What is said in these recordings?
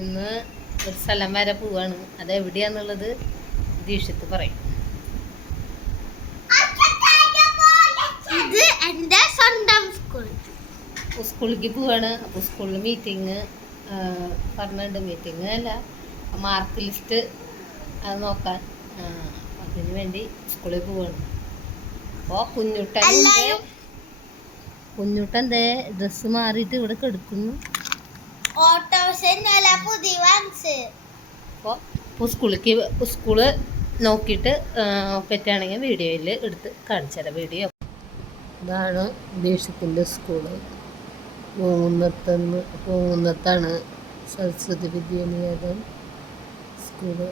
ഇന്ന് ഒരു സ്ഥലം വരെ പോവാണ്. അത് എവിടെയാന്നുള്ളത് ദീക്ഷിത്ത് പറയും. ഇത് എൻ്റെ സ്വന്തം സ്കൂളിലേക്ക് പോവാണ്. അപ്പോൾ സ്കൂളിൽ മീറ്റിംഗ് പറഞ്ഞിട്ടുണ്ട്. മീറ്റിംഗ് അല്ല, മാർക്ക് ലിസ്റ്റ് അത് നോക്കാൻ. അതിന് വേണ്ടി സ്കൂളിൽ പോവാണ്. അപ്പോൾ കുഞ്ഞുട്ടൻ്റെ ഡ്രസ്സ് മാറിയിട്ട് ഇവിടെ കിടക്കുന്നു. അപ്പോൾ സ്കൂള് നോക്കിയിട്ട് പറ്റുകയാണെങ്കിൽ വീഡിയോയിൽ എടുത്ത് കാണിച്ചുതരാം. വീഡിയോ ഇതാണ് ദേശത്തിൻ്റെ സ്കൂള്. പൂങ്കുന്നത്താണ് സരസ്വതി വിദ്യാനികേതൻ സ്കൂള്.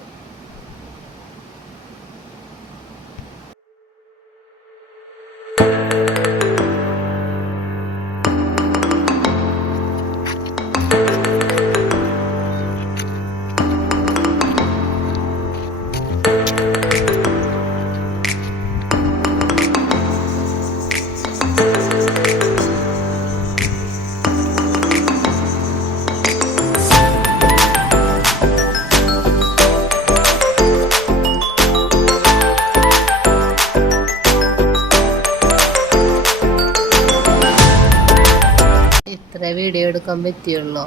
ഇത്ര വീഡിയോ എടുക്കാൻ പറ്റിയുള്ളൂ.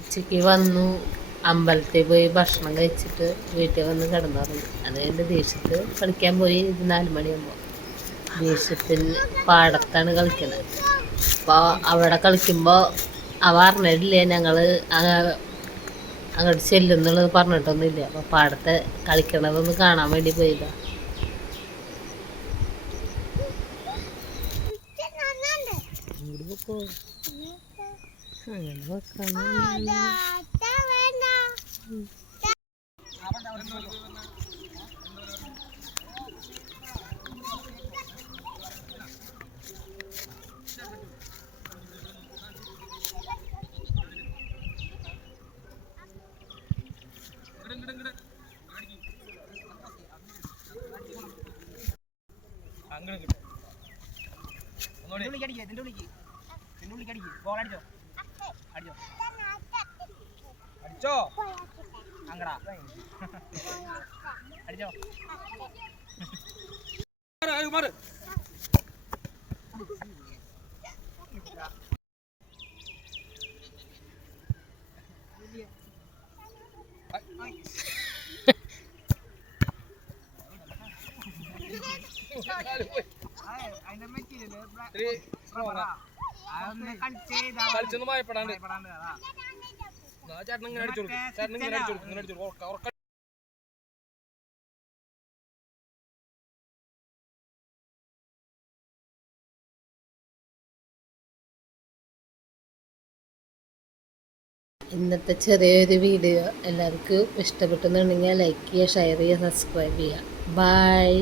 ഉച്ചയ്ക്ക് വന്നു, അമ്പലത്തിൽ പോയി ഭക്ഷണം കഴിച്ചിട്ട് വീട്ടിൽ വന്ന് കിടന്നുറങ്ങി. അത് കഴിഞ്ഞ് ദേശത്ത് കളിക്കാൻ പോയി. 4 മണിയാകുമ്പോൾ ദേശത്തിന് പാടത്താണ് കളിക്കുന്നത്. അപ്പോൾ അവിടെ കളിക്കുമ്പോൾ അവ അറിഞ്ഞിട്ടില്ല ഞങ്ങൾ അങ്ങോട്ട് ചെല്ലുന്നുള്ളത് പറഞ്ഞിട്ടൊന്നുമില്ല. അപ്പോൾ പാടത്തെ കളിക്കണതൊന്ന് കാണാൻ വേണ്ടി പോയതാണ്. അടിച്ചോ അങ്ങടാ അടിച്ചോ മാറ് കളിച്ചൊന്നും ഭയപ്പെടാണ്ട് ചേട്ടൻ ഇങ്ങനെ അടിച്ചു കൊടുക്കും. ചേട്ടൻ ഇങ്ങനെ അടിച്ചു കൊടുക്കും. ഇങ്ങനെ അടിച്ചു കൊടുക്കും. ഇന്നത്തെ ചെറിയൊരു വീഡിയോ എല്ലാവർക്കും ഇഷ്ടപ്പെട്ടെന്നുണ്ടെങ്കിൽ ലൈക്ക് ചെയ്യുക, ഷെയർ ചെയ്യുക, സബ്സ്ക്രൈബ് ചെയ്യുക. ബൈ.